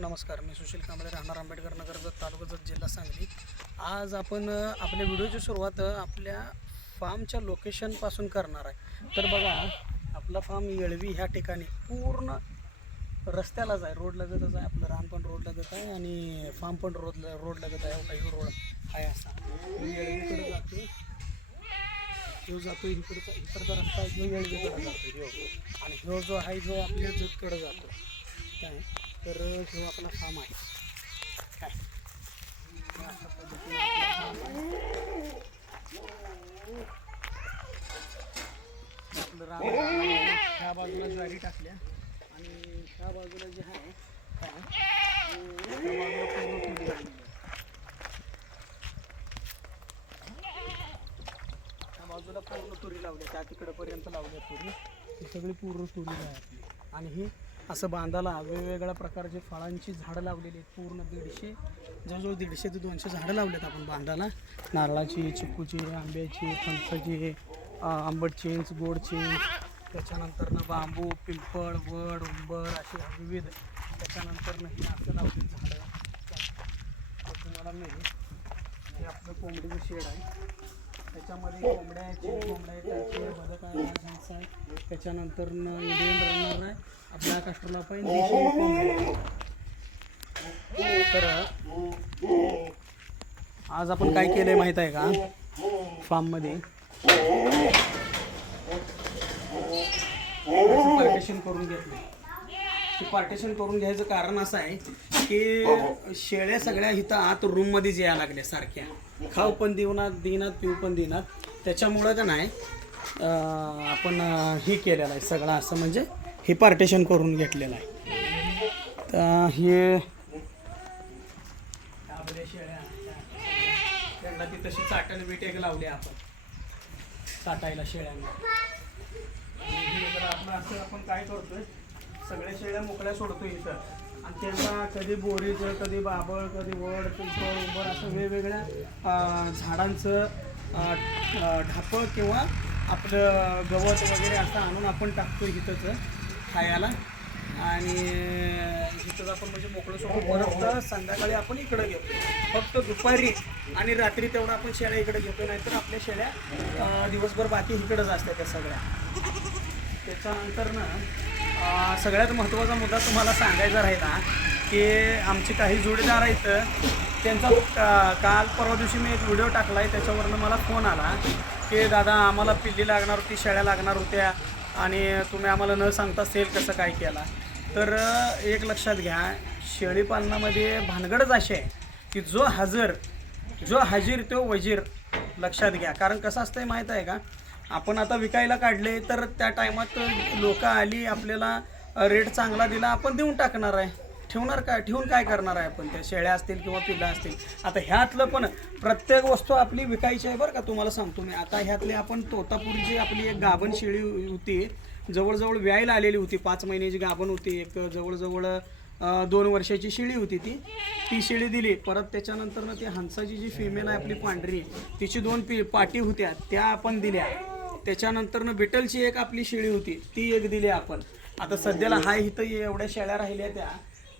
नमस्कार मी सुशील कांबळे राहणार आंबेडकर नगर जत तालुका जत जिल्हा सांगली. आज आपण आपल्या व्हिडिओची सुरुवात आपल्या फार्मच्या लोकेशनपासून करणार आहे. तर बघा आपला फार्म येळवी ह्या ठिकाणी पूर्ण रस्त्यालाच आहे. रोड लगतच आहे. आपलं रान पण रोड लगत आहे आणि फार्म पण रोड रोड लगत आहे. काही रोड आहे असा. येळवीकडे जातो. ह्यो जातो इकडचा इकडचा रस्ता आहे. ह्यो येळवीकडे जातो. आणि ह्यो जो आहे जो आपल्या जतकडे जातो. काय? तर ह्यो आपला फार्म आहे. काय? हे आपलं farm आहे. आपलं रान ह्या बाजूला ज्वारी टाकल्या. आणि ह्या बाजूला जे आहे काय पूर्ण तुरी लावलेली त्या बाजूला पूर्ण तुरी लावल्या त्या तिकडपर्यंत लावल्या तुरी. ही सगळी पूर्ण तुरी आहे. आपली आणि ही असं बांधाला वेगवेगळ्या प्रकारचे फळांची झाडं लावलेली आहेत. पूर्ण दीडशे जवळजवळ दीडशे ते दोनशे झाडं लावलेत आपण बांधाला नारळाची चिकूची आंब्याची फणसाची आंबट चिंच गोड चिंच त्याच्यानंतरनं बांबू पिंपळ वड उंबर असे विविध. त्याच्यानंतरनं हे असं लावलेली झाडं. तुम्हाला मिळेल हे आपलं कोंबडीचं शेड आहे. त्याच्यामध्ये कोंबड्या आहेत चिली कोंबड्या आहेत त्यांचे बदक आहे लाल हंस त्याच्यानंतर इंडियन रनर आहे. आपल्या कास्टरला पण देशी कोंबडी तर आज आपण काय केलं आहे माहीत आहे का? फार्ममध्ये पार्टेशन करून घेतलं ते पार्टिशन करून घ्यायचं कारण असं आहे की शेळ्या सगळ्या इथं आत रूममध्येच यायला लागल्या सारख्या. खाऊ पण देऊनात देणार पिऊ पण देणार त्याच्यामुळं का नाही आपण हे केलेलं आहे सगळं असं म्हणजे हे पार्टिशन करून घेतलेलं आहे. तर हे त्यांना ती तशी चाटण बीट एक लावली आपण. चाटायला शेळ्यांना. हे आपण असं आपण काय करतोय सगळ्या शेळ्या मोकळ्या सोडतो इथं. आणि त्यांना कधी बोरीचं कधी बाबळ कधी वड पिंपळ उंबर असं वेगवेगळ्या झाडांचं ढापं किंवा आपलं गवत वगैरे असं आणून आपण टाकतो इथंच खायला. आणि इथंच आपण म्हणजे मोकळं सोडून परत संध्याकाळी आपण इकडं घेतो फक्त दुपारी आणि रात्री तेवढं आपण शेळ्या इकडे घेतो नाहीतर आपल्या शेळ्या दिवसभर बाकी इकडंच असतात त्या सगळ्या. त्याच्यानंतर ना सगळ्यात महत्त्वाचा मुद्दा तुम्हाला सांगायचा राहिला की आमचे काही जोडीदार आहेत त्यांचा का- काल परवा दिवशी मी एक व्हिडिओ टाकला आहे त्याच्यावरनं मला फोन आला की दादा आम्हाला पिल्ली लागणार होती शेळ्या लागणार होत्या आणि तुम्ही आम्हाला न सांगता सेल कसं काय केला? तर एक लक्षात घ्या शेळी पालनामध्ये भानगडच अशी आहे की जो हजर जो हजीर तो वजीर लक्षात घ्या. कारण कसं असतंय माहीत आहे का? आपण आता विकायला काढले तर त्या टायमात लोक आली आपल्याला रेट चांगला दिला आपण देऊन टाकणार आहे. ठेवणार काय ठेवून काय करणार आहे आपण? त्या शेळ्या असतील किंवा पिल्ला असतील. आता ह्यातलं पण प्रत्येक वस्तू आपली विकायची आहे बरं का? तुम्हाला सांगतो मी. आता ह्यातली आपण तोतापूरची आपली एक गाभण शेळी होती जवळजवळ व्यायला आलेली होती. पाच महिन्याची गाभण होती. एक जवळजवळ दोन वर्षाची शेळी होती ती. ती शेळी दिली. परत त्याच्यानंतर ना ती हंसाची जी फिमेल आहे आपली पांढरी तिची दोन पी पाटी होत्या. त्या आपण दिल्या. त्याच्यानंतर ना बिटलची एक आपली शेळी होती. ती एक दिली आपण. आता सध्याला हाय इथं एवढ्या शेळ्या राहिल्या त्या.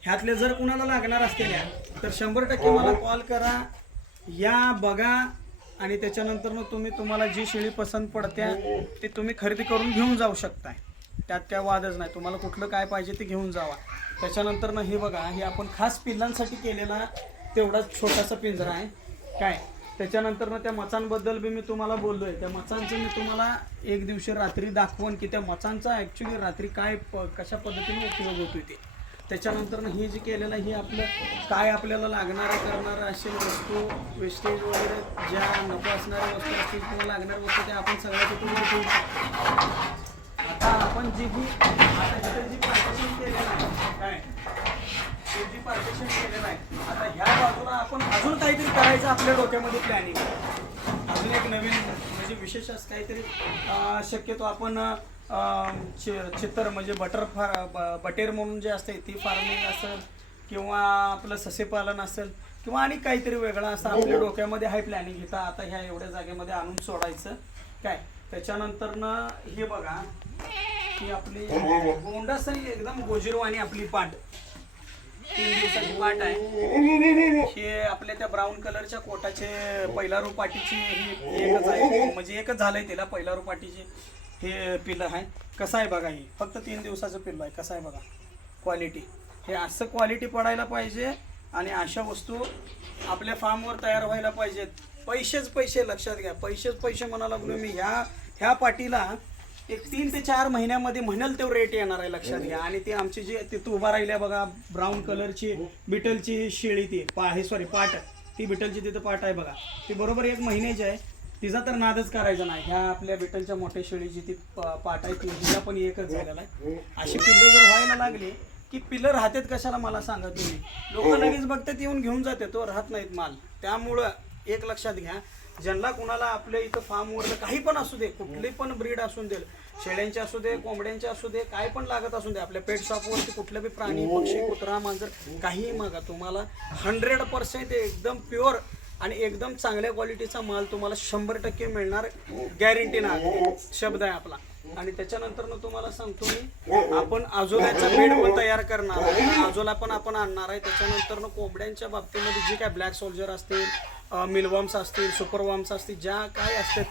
ह्यातल्या जर कुणाला लागणार असलेल्या तर शंभर टक्के मला कॉल करा. या बघा. आणि त्याच्यानंतर मग तुम्ही तुम्हाला जी शेळी पसंत पडत्या ते तुम्ही खरेदी करून घेऊन जाऊ शकताय. त्यात काय वादच नाही. तुम्हाला कुठलं काय पाहिजे ते घेऊन जावा. त्याच्यानंतर ना हे बघा हे आपण खास पिल्लांसाठी केलेला तेवढा छोटासा पिंजरा आहे. काय? त्याच्यानंतर ना त्या मचांबद्दल बी मी तुम्हाला बोललोय. त्या मचांचं मी तुम्हाला एक दिवशी रात्री दाखवून की त्या मचांचा ॲक्च्युली रात्री काय प कशा पद्धतीने उपयोग होतो ते. त्याच्यानंतर हे जे केलेलं आहे हे आपलं काय आपल्याला लागणारं करणारं असे वस्तू वेस्टेज वगैरे ज्या नको असणाऱ्या वस्तू असतील किंवा लागणाऱ्या वस्तू त्या आपण सगळ्या तिथून शकतो. आता आपण जी जी आता जी पार्टिशन केलेलं आहे काय? जी पार्टिशन केलेलं आहे आता ह्या बाजूला आपण अजून काहीतरी करायचं आपल्या डोक्यामध्ये प्लॅनिंग अजून एक नवीन म्हणजे विशेष असं काहीतरी शक्यतो आपण चित्तर म्हणजे बटर फार बटेर म्हणून जे असते ती फार्मिंग असेल किंवा आपलं ससेपालन असेल किंवा आणि काहीतरी वेगळं असं आपल्या डोक्यामध्ये आहे प्लॅनिंग इथं आता ह्या एवढ्या जागेमध्ये आणून सोडायचं. काय? त्याच्यानंतर ना हे बघा की आपली गोंडासरी एकदम गोजिरवाणी आपली पाट. तीन दिवसाची पाट आहे. हे आपल्या त्या ब्राऊन कलरच्या कोटाचे पहिला रो पाटीची ही एकच आहे. म्हणजे एकच झालंय तिला पहिला रोपाटीची हे पिल्लं आहे. कसं आहे बघा ही. फक्त तीन दिवसाचं पिल्लं आहे. कसं आहे बघा. क्वालिटी हे असं क्वालिटी पडायला पाहिजे आणि अशा वस्तू आपल्या फार्मवर तयार व्हायला पाहिजेत. पैसेच पैसे लक्षात घ्या. पैसेच पैसे म्हणा लागलो मी ह्या ह्या पाटीला एक तीन ते चार महिन्यामध्ये म्हणाल तो रेट येणार आहे लक्षात घ्या. आणि ते आमची जी तिथं उभा राहिल्या बघा ब्राऊन कलरची बिटलची शेळी ती पा हे सॉरी पाट. ती बिटलची तिथं पाट आहे बघा. ती बरोबर एक महिन्याची आहे. तिचा तर नादच करायचा नाही. ह्या आपल्या बिटलच्या मोठ्या शेळीची ती पाट आहे ती तिला पण एकच झालेला आहे. अशी पिल्लं जर व्हायला लागली की पिल्लं राहतात कशाला मला सांगा तुम्ही? लोक लगेच बघतात येऊन घेऊन जाते तो राहत नाहीत माल. त्यामुळं एक लक्षात घ्या ज्यांना कुणाला आपल्या इथं फार्मवर काही पण असू दे कुठली पण ब्रीड असू दे शेळ्यांचे असू दे कोंबड्यांचे असू दे काय पण लागत असू दे आपल्या पेट शॉपवरती कुठलं बी प्राणी पक्षी कुत्रा मांजर काहीही मागा. तुम्हाला हंड्रेड पर्सेंट एकदम प्युअर आणि एकदम चांगल्या क्वालिटीचा माल तुम्हाला शंभर टक्के मिळणार गॅरंटी ना. शब्द आहे आपला. आणि त्याच्यानंतर ना तुम्हाला सांगतो मी आपण आजोल्याचा बेड पण तयार करणार आहे. आजोला पण आपण आणणार आहे. त्याच्यानंतर कोंबड्यांच्या बाबतीमध्ये जे काय ब्लॅक सोल्जर असतील मिलवॉर्म्स असतील सुपरवॉर्म्स असतील ज्या काय असतात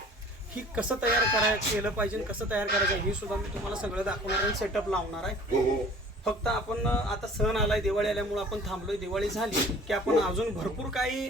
ही कसं तयार कराय केलं पाहिजे कसं तयार करायचं हे सुद्धा मी तुम्हाला सगळं दाखवणार आहे सेटअप लावणार आहे. फक्त आपण आता सण आलाय दिवाळी आल्यामुळे आपण थांबलोय दिवाळी झाली की आपण अजून भरपूर काही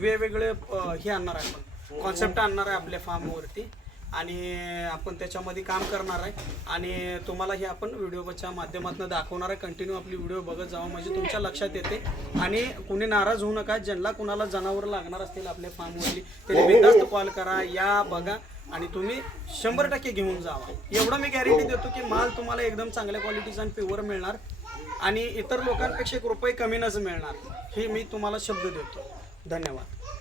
वेगवेगळे हे आणणार आहे आपण. कॉन्सेप्ट आणणार आहे आपल्या फार्मवरती आणि आपण त्याच्यामध्ये काम करणार आहे. आणि तुम्हाला हे आपण व्हिडिओच्या माध्यमातून दाखवणार आहे. कंटिन्यू आपली व्हिडिओ बघत जावं. म्हणजे तुमच्या लक्षात येते. आणि कुणी नाराज होऊ नका. ज्यांना कुणाला जनावर लागणार असतील आपल्या फार्मवरती त्यांनी बिंदास्त कॉल करा. या बघा. आणि तुम्ही शंभर टक्के घेऊन जावा. एवढं मी गॅरंटी देतो की माल तुम्हाला एकदम चांगल्या क्वालिटीचा आणि प्युअर मिळणार. आणि इतर लोकांपेक्षा एक रुपये कमी नच मिळणार. हे मी तुम्हाला शब्द देतो. धन्यवाद.